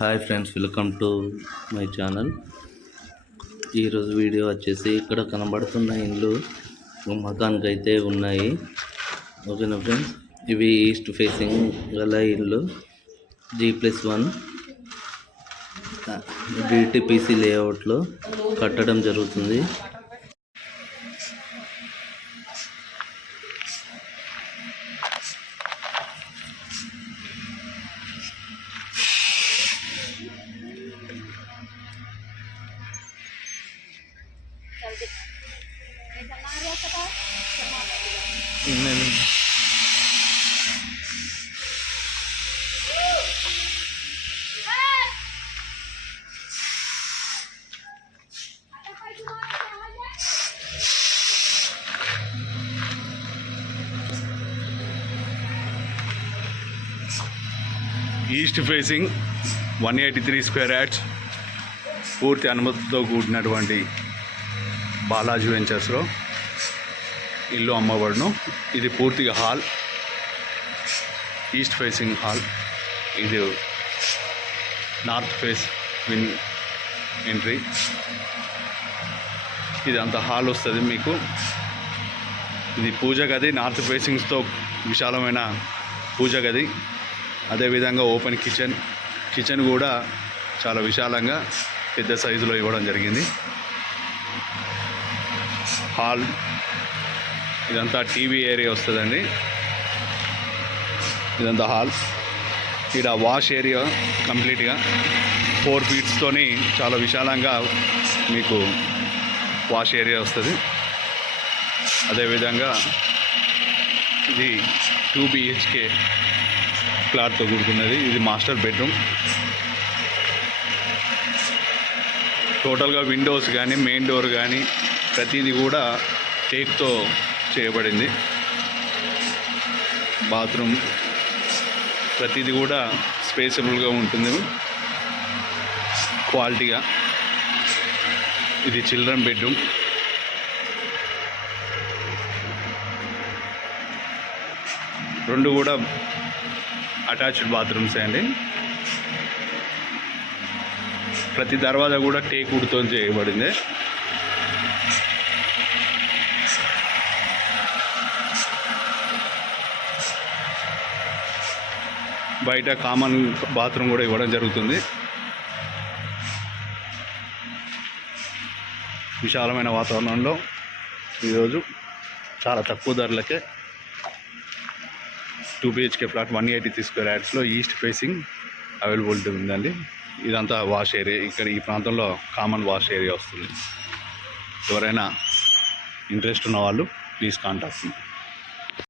Hi friends welcome to my channel. ఈరోజు video వచ్చేసి ఇక్కడ కనబడుతున్న ఇండ్లు మకాన్కి అయితే ఉన్నాయి. ఓకేనా ఫ్రెండ్స్? ఇవి ఈస్ట్ ఫేసింగ్ గల ఇల్లు జీ ప్లస్ వన్ డిటిపిసి లేఅవుట్లో కట్టడం జరుగుతుంది. East facing one eighty three square yards పూర్తి అనుమతితో కూడినటువంటి బాలాజీ వెంచర్స్లో ఇల్లు అమ్మబడును. ఇది పూర్తిగా హాల్. East facing hall. ఇది నార్త్ ఫేస్ విన్ ఎంట్రీ. ఇది అంత హాల్ వస్తుంది మీకు. ఇది పూజ గది నార్త్ ఫేసింగ్స్తో విశాలమైన పూజ గది. అదేవిధంగా ఓపెన్ కిచెన్. కిచెన్ కూడా చాలా విశాలంగా పెద్ద సైజులో ఇవ్వడం జరిగింది. హాల్ ఇదంతా టీవీ ఏరియా వస్తుందండి. ఇదంతా హాల్ ఇక్కడ వాష్ ఏరియా కంప్లీట్గా. ఫోర్ ఫీట్స్తోని చాలా విశాలంగా మీకు వాష్ ఏరియా వస్తుంది. అదేవిధంగా ఇది టూ బిహెచ్కే ఫ్లాట్తో కూడుకున్నది. ఇది మాస్టర్ బెడ్రూమ్. టోటల్గా విండోస్ కానీ మెయిన్ డోర్ కానీ ప్రతిదీ కూడా టేక్తో చేయబడింది. బాత్రూమ్ ప్రతిదీ కూడా స్పేసబుల్గా ఉంటుంది. క్వాలిటీగా. ఇది చిల్డ్రన్ బెడ్రూమ్. రెండు కూడా అటాచ్డ్ బాత్రూమ్స్ అండి. ప్రతి దర్వాజా కూడా టేక్ వుడ్తో చేయబడింది. బయట కామన్ బాత్రూమ్ కూడా ఇవ్వడం జరుగుతుంది. విశాలమైన వాతావరణంలో ఈరోజు చాలా తక్కువ ధరలకే two BHK flat one eighty three square యాడ్స్లో east facing availability ఉందండి. ఇదంతా వాష్ ఏరియా ఇక్కడ ఈ ప్రాంతంలో కామన్ వాష్ ఏరియా వస్తుంది. ఎవరైనా ఇంట్రెస్ట్ ఉన్న వాళ్ళు ప్లీజ్ కాంటాక్ట్ మీ